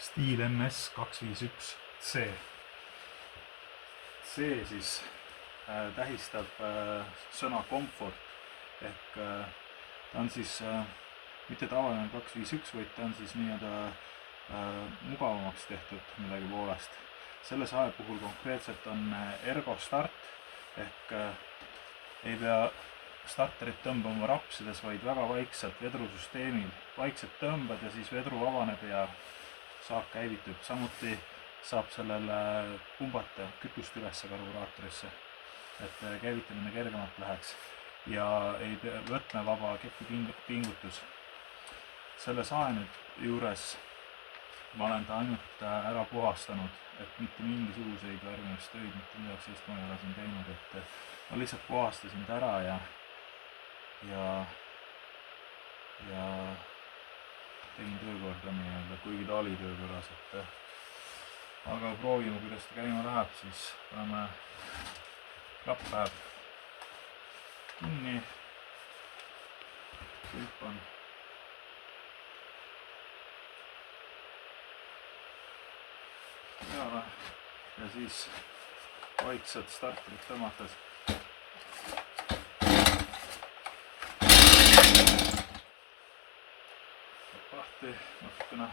Stihl MS 251C. C siis tähistab sõna comfort ehk ta on siis mitte tavaline 251, vaid ta on siis nii-öelda mugavamaks tehtud millegi poolest. Selle sae puhul konkreetselt on ergo start ehk ei pea starterit tõmbama rapsides, vaid väga vaikselt vedrusüsteemil. Vaikselt tõmbad ja siis vedru avaneb ja saak käivitub. Samuti saab sellele pumbata kütust üles karburaatorisse, et käivitamine kergemalt läheks ja ei pea võtmevaba kepipingutus. Selle sae nüüd juures ma olen ta ainult ära puhastanud, et mitte mingisuguseid värvimistöid, mitte midagi sellist ma ei ole siin teinud, et ma lihtsalt puhastasin ta ära ja tegin töökorda nii-öelda, kuigi ta oli töökorras, et aga proovime, kuidas ta käima läheb, siis paneme klapp läheb kinni, külpan peale ja siis vaikselt starterit tõmmates lahti natukene.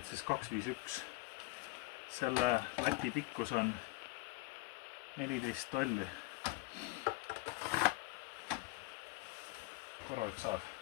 Et siis 251. Selle lati pikkus on 14 tolli. Korralik saag.